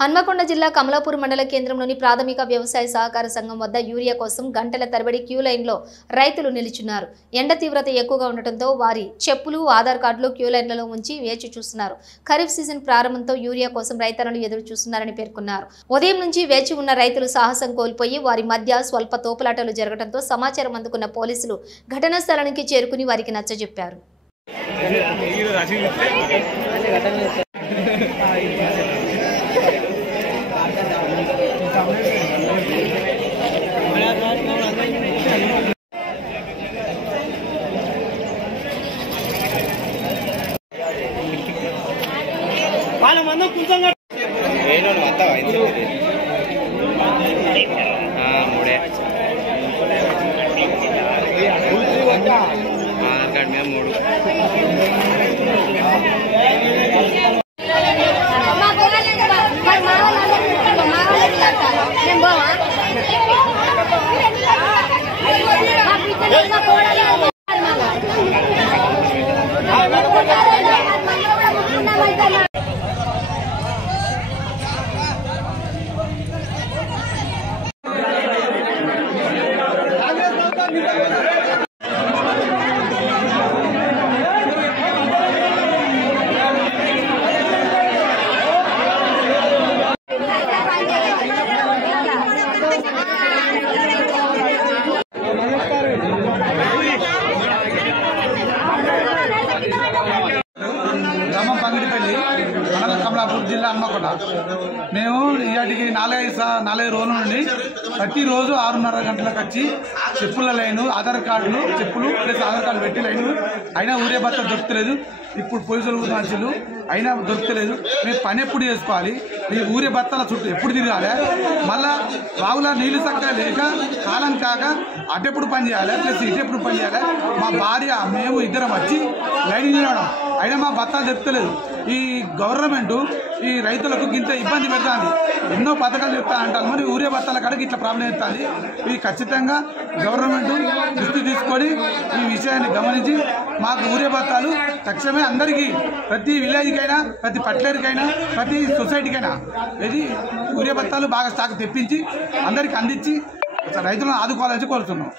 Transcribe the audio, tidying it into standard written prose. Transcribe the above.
హన్మకొండ జిల్లా కమలాపూర్ మండల కేంద్రంలోని ప్రాథమిక వ్యవసాయ సహకార సంఘం వద్ద యూరియా కోసం గంటల తరబడి క్యూ లైన్లో రైతులు నిలుచున్నారు. ఎండ తీవ్రత ఎక్కువగా ఉండటంతో వారి చెప్పులు, ఆధార్ కార్డులు క్యూ లైన్లలో ఉంచి వేచి చూస్తున్నారు. ఖరీఫ్ సీజన్ ప్రారంభంతో యూరియా కోసం రైతన్నలు ఎదురు చూస్తున్నారని పేర్కొన్నారు. ఉదయం నుంచి వేచి ఉన్న రైతులు సాహసం కోల్పోయి వారి మధ్య స్వల్ప తోపులాటలు జరగడంతో సమాచారం అందుకున్న పోలీసులు ఘటనా స్థలానికి చేరుకుని వారికి నచ్చజెప్పారు. కమలాపూర్ జిల్లా హన్మకొండ మేము ఇవాటికి 4 రోజుల నుండి ప్రతిరోజు 6:30 గంటలకు వచ్చి చెప్పుల లైను, ఆధార్ కార్డులు, చెప్పులు ప్లస్ ఆధార్ కార్డు పెట్టి లైను అయినా ఊరే బత్త దొరుకుతలేదు. ఇప్పుడు పోలీసులు మనుషులు అయినా దొరుకుతలేదు. మేము పని ఎప్పుడు చేసుకోవాలి? ఈ ఊరే బత్తాల చుట్టూ ఎప్పుడు తిరగాలి? మళ్ళా బావుల నీళ్లు చక్కగా లేక కాలం కాక అటెప్పుడు పని చేయాలి ప్లస్ ఇటెప్పుడు పని చేయాలి? మా భార్య మేము ఇద్దరం వచ్చి లైన్ తిరగడం అయినా మా బత్తాలు దొరుకుతలేదు. ఈ గవర్నమెంట్ ఈ రైతులకు ఇంత ఇబ్బంది పెడుతుంది. ఎన్నో పథకాలు చెప్తా అంటారు, మరి ఊరే బత్తాల కాడికి ఇట్లా ప్రాబ్లం ఎత్తుంది. ఇది ఖచ్చితంగా గవర్నమెంట్ దృష్టి తీసుకొని ఈ విషయాన్ని గమనించి మాకు ఊరే బత్తాలు తక్షణమే అందరికీ, ప్రతి విలేజ్కైనా, ప్రతి పట్లేరుకైనా, ప్రతి సొసైటీకైనా ఇది ఊరే బత్తాలు బాగా స్టాక్ తెప్పించి అందరికీ అందించి రైతులను ఆదుకోవాలని కోరుతున్నాం.